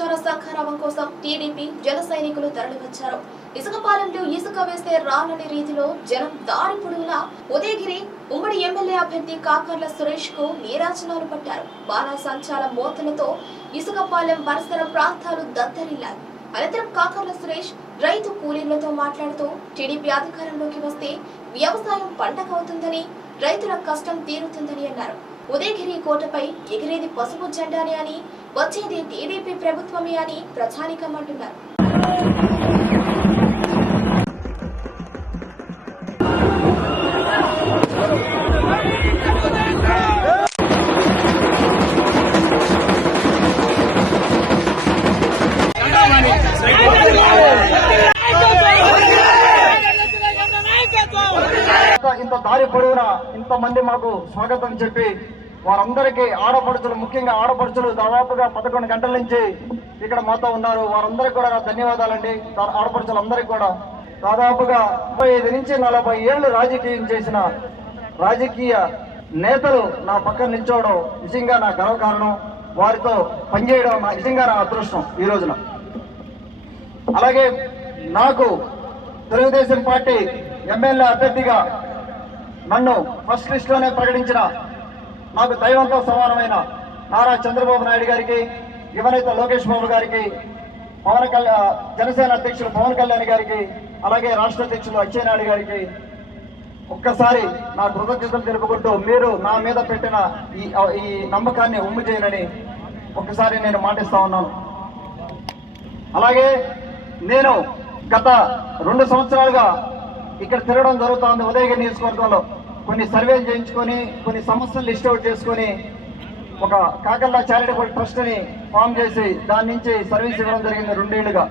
ప్రచార సంఖారావం కోసం టీడీపీ జన సైనికులు తరలివచ్చారు. ఇసుకపాలెంలో ఇసుక వేస్తే రానని రీతిలో జనం దారి పొడుగులా ఉదయగిరి ఉమ్మడి ఎమ్మెల్యే అభ్యర్థి కాకర్ల సురేష్కు నీరాజనాలు పట్టారు. బాణాసంచాల మోతలతో ఇసుకపాలెం పరిసర ప్రాంతాలు దద్దరిల్లాయి. అనంతరం కాకర్ల సురేష్ రైతు కూలీలతో మాట్లాడుతూ టీడీపీ అధికారంలోకి వస్తే వ్యవసాయం పండగ అవుతుందని రైతుల కష్టం తీరుతుందని అన్నారు. ఉదయగిరి కోటపై ఎగిరేది పసుపు జెండానే అని వచ్చేది టీడీపీ ప్రభుత్వమే అని ప్రచానికం అంటున్నారు. ఇంత- ఇంత దారి పొడవునా ఇంతమంది మాకు స్వాగతం చెప్పి వారందరికీ ఆడపడుచులు ముఖ్యంగా ఆడపడుచులు దాదాపుగా పదకొండు గంటల నుంచి ఇక్కడ మాతో ఉన్నారు. వారందరికీ కూడా నా ధన్యవాదాలండి. ఆడపడుచులందరికీ కూడా. దాదాపుగా ముప్పై ఐదు నుంచి నలభై ఏళ్ళు రాజకీయం చేసిన రాజకీయ నేతలు నా పక్కన నిల్చోవడం నిజంగా నా గర్వకారణం వారితో పనిచేయడం నా నిజంగా నా అదృష్టం ఈ రోజున. అలాగే నాకు తెలుగుదేశం పార్టీ ఎమ్మెల్యే అభ్యర్థిగా నన్ను ఫస్ట్ లిస్ట్లోనే ప్రకటించిన నాకు దైవంతో సమానమైన నారా చంద్రబాబు నాయుడు గారికి యువనేత లోకేష్ బాబు గారికి పవన్ కళ్యాణ్ జనసేన అధ్యక్షులు పవన్ కళ్యాణ్ గారికి అలాగే రాష్ట్ర అధ్యక్షులు అచ్చెన్నాయుడు గారికి ఒక్కసారి నా కృతజ్ఞతలు తెలుపుకుంటూ మీరు నా మీద పెట్టిన ఈ ఈ నమ్మకాన్ని ఉమ్ము చేయనని ఒక్కసారి నేను మాటిస్తా ఉన్నాను. అలాగే నేను గత రెండు సంవత్సరాలుగా ఇక్కడ తిరగడం జరుగుతుంది ఉదయగిరి నియోజకవర్గంలో. కొన్ని సర్వేలు చేయించుకొని కొన్ని సమస్యలు లిస్ట్ అవుట్ చేసుకొని ఒక కాకల్లా చారిటబుల్ ట్రస్ట్ని ఫామ్ చేసి దాని నుంచి సర్వీస్ ఇవ్వడం జరిగింది రెండేళ్ళుగా.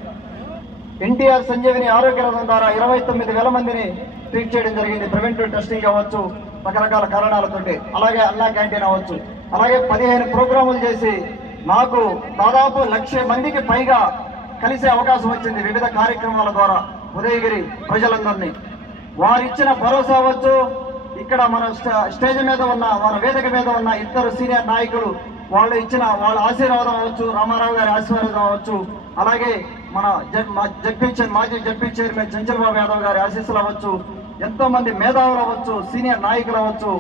ఎన్టీఆర్ సంజీవిని ఆరోగ్య రథం ద్వారా ఇరవై తొమ్మిది వేల మందిని ట్రీట్ చేయడం జరిగింది. ప్రివెంటివ్ టెస్టింగ్ అవ్వచ్చు రకరకాల కారణాలతోటి. అలాగే అన్నా క్యాంటీన్ అవ్వచ్చు. అలాగే పదిహేను ప్రోగ్రాములు చేసి నాకు దాదాపు లక్ష మందికి పైగా కలిసే అవకాశం వచ్చింది వివిధ కార్యక్రమాల ద్వారా. ఉదయగిరి ప్రజలందరినీ. వారిచ్చిన భరోసా అవ్వచ్చు ఇక్కడ మన స్టేజ్ మీద ఉన్న మన వేదిక మీద ఉన్న ఇద్దరు సీనియర్ నాయకులు వాళ్ళు ఇచ్చిన వాళ్ళ ఆశీర్వాదం అవ్వచ్చు రామారావు గారి ఆశీర్వాదం అవ్వచ్చు. అలాగే మన జడ్పీ చైర్ మాజీ జడ్పీ చైర్మన్ చంచలబాబు యాదవ్ గారి ఆశీస్సులు అవ్వచ్చు ఎంతో మంది మేధావులు అవ్వచ్చు సీనియర్ నాయకులు అవ్వచ్చు.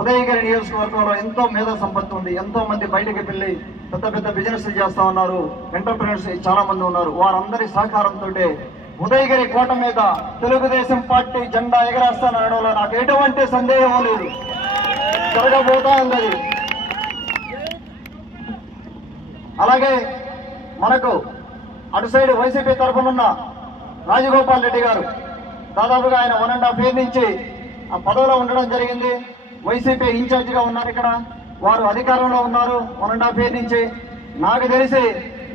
ఉదయగిరి నియోజకవర్గంలో ఎంతో మేధా సంపత్తి ఉంది ఎంతో మంది బయటకు వెళ్ళి పెద్ద పెద్ద బిజినెస్ చేస్తా ఉన్నారు ఎంటర్ప్రినర్స్ చాలా మంది ఉన్నారు. వారందరి సహకారంతో ఉదయగిరి కోట మీద తెలుగుదేశం పార్టీ జెండా ఎగరేస్తానడంలో నాకు ఎటువంటి సందేహం లేదు. జరగబోతా ఉంది అలాగే మనకు అటు సైడ్ వైసీపీ తరఫునున్న రాజగోపాల్ రెడ్డి గారు దాదాపుగా ఆయన వన్ అండ్ హాఫ్ ఇయర్ నుంచి ఆ పదవిలో ఉండడం జరిగింది. వైసీపీ ఇన్ఛార్జిగా ఉన్నారు ఇక్కడ. వారు అధికారంలో ఉన్నారు. వన్ అండ్ హాఫ్ ఇయర్ నుంచి. నాకు తెలిసి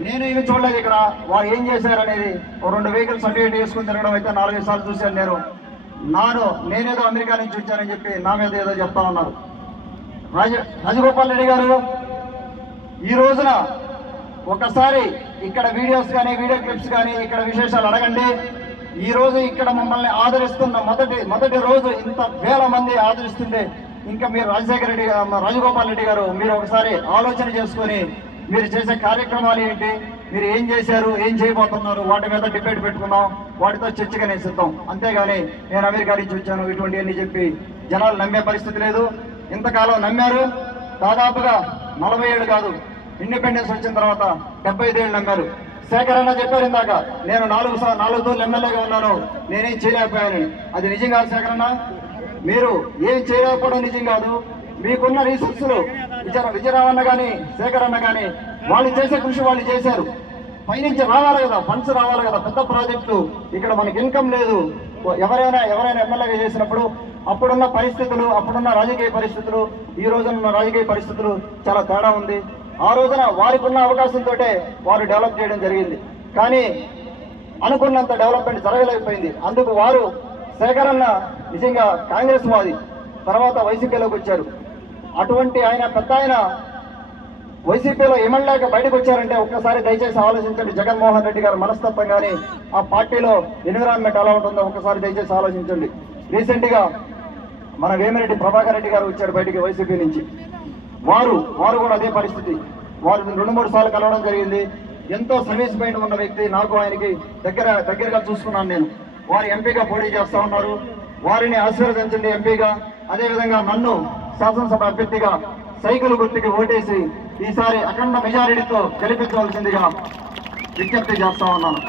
నేను ఇవి చూడలేదు ఇక్కడ. వాళ్ళు ఏం చేశారు అనేది రెండు వెహికల్స్ అటు ఇటు వేసుకుని తిరగడం అయితే నాలుగైదు సార్లు చూశాను నేను. నాను నేనేదో అమెరికా నుంచి వచ్చానని చెప్పి నా మీద ఏదో చెప్తా ఉన్నారు. రాజ రాజగోపాల్ రెడ్డి గారు ఈ రోజున ఒకసారి ఇక్కడ వీడియోస్ కానీ వీడియో క్లిప్స్ కానీ ఇక్కడ విశేషాలు అడగండి. ఈ రోజు ఇక్కడ మమ్మల్ని ఆదరిస్తున్న మొదటి మొదటి రోజు ఇంత వేల మంది ఆదరిస్తుంటే ఇంకా మీరు రాజశేఖర రెడ్డి రాజగోపాల్ రెడ్డి గారు మీరు ఒకసారి ఆలోచన చేసుకొని మీరు చేసే కార్యక్రమాలు ఏంటి? మీరు ఏం చేశారు? ఏం చేయబోతున్నారు? వాటి మీద డిబేట్ పెట్టుకున్నాం వాటితో చర్చగా నేను సిద్ధం. అంతేగాని నేను అమెరికా నుంచి వచ్చాను. ఇటువంటివన్నీ చెప్పి జనాలు నమ్మే పరిస్థితి లేదు. ఇంతకాలం నమ్మారు? దాదాపుగా నలభై ఏళ్ళు కాదు. ఇండిపెండెన్స్ వచ్చిన తర్వాత డెబ్బై ఐదేళ్ళు నమ్మారు. శేఖర్ అన్న చెప్పారు ఇందాక. నేను నాలుగు సార్ నాలుగు తూర్లు ఎమ్మెల్యేగా ఉన్నాను. నేనేం చేయలేకపోయాను అది నిజం కాదు శేఖర్ అన్న? మీరు ఏం చేయలేకపోవడం నిజం కాదు. మీకున్న రీసోర్సులు విజయ విజయరామన్న కానీ శేఖర్ అన్న కానీ వాళ్ళు చేసే కృషి వాళ్ళు చేశారు. పైనుంచి రావాలి కదా ఫండ్స్ రావాలి కదా పెద్ద ప్రాజెక్టులు. ఇక్కడ మనకి ఇన్కమ్ లేదు. ఎవరైనా ఎవరైనా ఎమ్మెల్యేగా చేసినప్పుడు అప్పుడున్న పరిస్థితులు అప్పుడున్న రాజకీయ పరిస్థితులు ఈ రోజున రాజకీయ పరిస్థితులు చాలా తేడా ఉంది. ఆ రోజున వారికి ఉన్న అవకాశంతో వారు డెవలప్ చేయడం జరిగింది. కానీ అనుకున్నంత డెవలప్మెంట్ జరగలేకపోయింది. అందుకు వారు సేకరణ నిజంగా కాంగ్రెస్ వాది తర్వాత వైసీపీలోకి వచ్చారు. అటువంటి ఆయన పెద్ద ఆయన వైసీపీలో ఎమ్మెల్యేగా బయటకు వచ్చారంటే ఒక్కసారి దయచేసి ఆలోచించండి. జగన్మోహన్ రెడ్డి గారు మనస్తత్వం కానీ ఆ పార్టీలో ఎన్విరాన్మెంట్ ఎలా ఉంటుందో ఒక్కసారి దయచేసి ఆలోచించండి. రీసెంట్గా మన వేమిరెడ్డి ప్రభాకర్ రెడ్డి గారు వచ్చారు బయటికి వైసీపీ నుంచి. వారు వారు కూడా అదే పరిస్థితి. వారు రెండు మూడు సార్లు కలవడం జరిగింది. ఎంతో సర్వీస్ మైండ్ ఉన్న వ్యక్తి నాకు ఆయనకి దగ్గర దగ్గరగా చూసుకున్నాను నేను. వారు ఎంపీగా పోటీ చేస్తా ఉన్నారు. వారిని ఆశీర్వదించండి ఎంపీగా. అదేవిధంగా నన్ను శాసనసభ అభ్యర్థిగా సైకిల్ గుర్తుకి ఓటేసి ఈసారి అఖండ మెజారిటీతో గెలిపించవలసిందిగా విజ్ఞప్తి చేస్తా ఉన్నాను.